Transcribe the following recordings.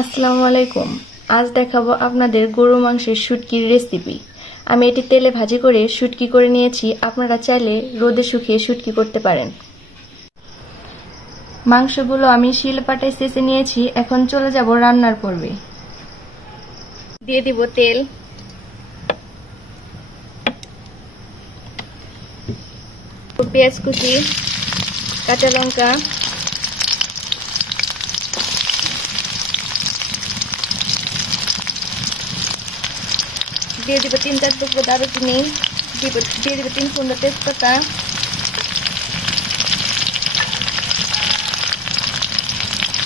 আসসালামু আলাইকুম। আজ দেখাবো আপনাদের গরু মাংসের শুটকির রেসিপি। আমি এটি তেলে ভাজি করে শুটকি করে নিয়েছি। আপনারা চাইলে রোদে শুকিয়ে শুটকি করতে পারেন। মাংসগুলো আমি শিলপাটায় ছেঁচে নিয়েছি। এখন চলে যাব রান্নার পর্বে। দিয়ে দিব তেল, পেঁয়াজ কুচি, কাঁচা লঙ্কা, দিয়ে দিব 3-4 টুকরো দারুচিনি, দিয়ে দিব 3 টুকরো তেজপাতা,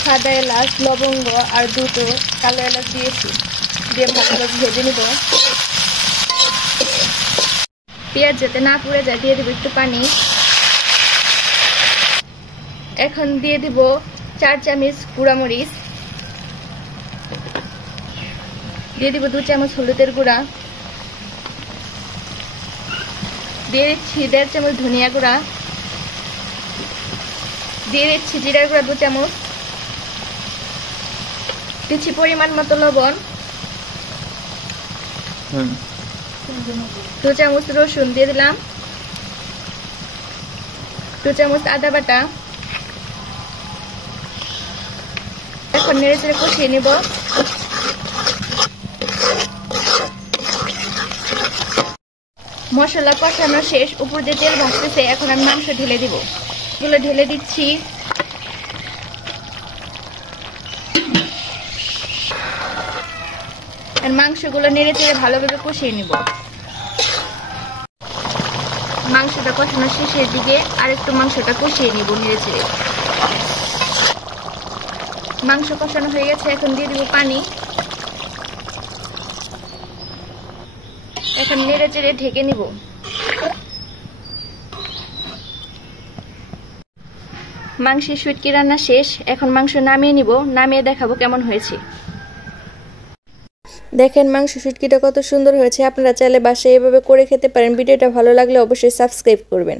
সাদা এলাচ, লবঙ্গ আর 2টো কালো এলাচ দিয়েছি। দিয়ে ভালোভাবে ভেজে নিব। পেঁয়াজ যাতে না পুড়ে যায় দিয়ে দিব একটু পানি। এখন দিয়ে দিব 4 চামচ গুঁড়ামরিচ, দিয়ে দিব 2 চামচ হলুদের গুঁড়া, দিয়ে দিচ্ছি 1.5 চামচ ধনিয়া গুঁড়া, দিয়ে দিচ্ছি জিরার গুঁড়া 2 চামচ, দিচ্ছি পরিমাণ মতো লবণ, 2 চামচ রসুন দিয়ে দিলাম, 2 চামচ আদা বাটা। এখন নেড়ে চেড়ে কষিয়ে নিব। মশলা কষানো শেষ, উপর দিয়ে তেল ভাসতেছে। এখন আমি মাংস ঢেলে দিব। এগুলো ঢেলে দিচ্ছি। আর মাংসগুলো নেড়ে চেড়ে ভালোভাবে কষিয়ে নিব। মাংসটা কষানো শেষের দিকে আর একটু মাংসটা কষিয়ে নিব নেড়ে চেড়ে। মাংস কষানো হয়ে গেছে। এখন দিয়ে দিব পানি। এখন নেড়ে চেড়ে ঢেকে নিব। মাংসের শুটকি রান্না শেষ। এখন মাংস নামিয়ে নিব। নামিয়ে দেখাবো কেমন হয়েছে। দেখেন মাংস শুটকিটা কত সুন্দর হয়েছে। আপনারা চাইলে বাসায় এভাবে করে খেতে পারেন। ভিডিওটা ভালো লাগলে অবশ্যই সাবস্ক্রাইব করবেন।